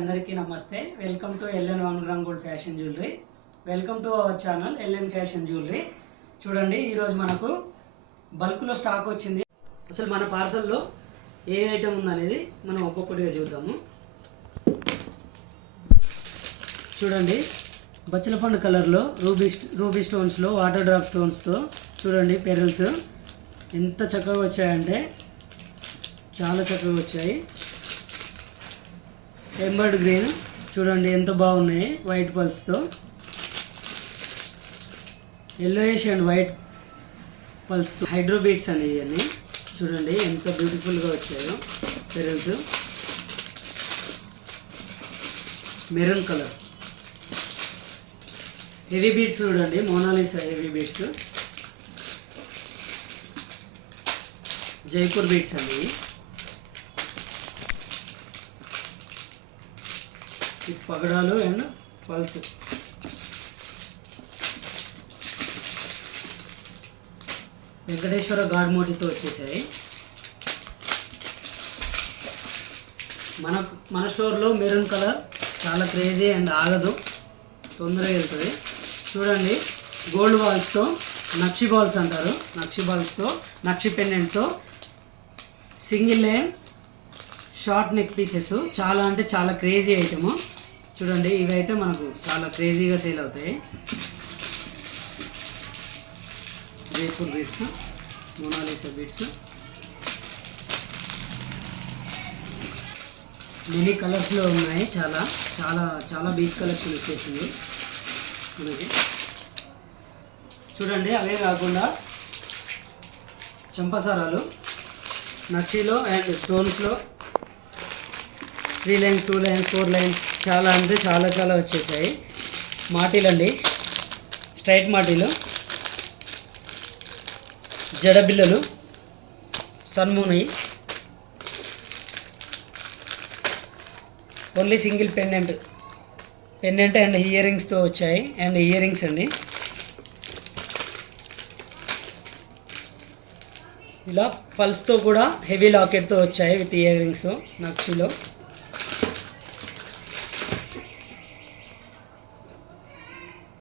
అందరికీ నమస్తే. Welcome to LN 1 gram gold fashion jewellery. Welcome to our channel LN fashion jewellery. చూడండి, ఈరోజు మనకు బల్క్లో స్టాక్ వచ్చింది. అసలు మన పార్సల్లో ఏ ఐటమ్ ఉందనేది మనం ఒక్కొక్కటిగా చూద్దాము. చూడండి, బచ్చలపండు కలర్లో రూబీ స్టోన్స్లో వాటర్ డ్రాప్ స్టోన్స్తో చూడండి పెరల్స్ ఎంత చక్కగా వచ్చాయంటే చాలా చక్కగా వచ్చాయి. ఎంబర్డ్ గ్రీన్ చూడండి ఎంత బాగున్నాయి, వైట్ పల్స్తో. ఎల్లోయిష్ అండ్ వైట్ పల్స్తో హైడ్రో బీట్స్ అని ఇవన్నీ చూడండి ఎంత బ్యూటిఫుల్గా వచ్చాయో pearls. Maroon colour heavy beads చూడండి, Mona Lisa heavy beads, Jaipur beads అండి. పగడాలు అండ్ పల్స్. వెంకటేశ్వర గాడ్ మోటితో వచ్చేసాయి. మన స్టోర్లో మెరూన్ కలర్ చాలా క్రేజీ అండ్ ఆగదు, తొందరగా వెళ్తుంది. చూడండి, గోల్డ్ బాల్స్తో నక్షి బాల్స్ అంటారు, నక్షి బాల్స్తో నక్షి పెండెంట్తో single line short neck pieces చాలా అంటే చాలా క్రేజీ ఐటము. చూడండి, ఇవైతే మనకు చాలా క్రేజీగా సేల్ అవుతాయి. Jaipur beads, Monalisa beads, many కలర్స్లో ఉన్నాయి. చాలా చాలా చాలా బీచ్ కలెక్షన్ వచ్చేసింది మనకి. చూడండి, అవే కాకుండా చంపసారాలు నక్షిలో అండ్ స్టోన్స్లో 3 లైన్స్ 2 లైన్స్ 4 లైన్స్ చాలా అంటే చాలా చాలా వచ్చేసాయి. మాటీలు అండి, స్ట్రైట్ మాటీలు, జడబిల్లలు, సన్మూనయి, only single pendant and ear రింగ్స్తో వచ్చాయి. అండ్ ఇయర్ రింగ్స్ అండి, ఇలా పల్స్తో కూడా హెవీ లాకెట్తో వచ్చాయి విత్ ఇయర్ రింగ్స్ నక్షిలో.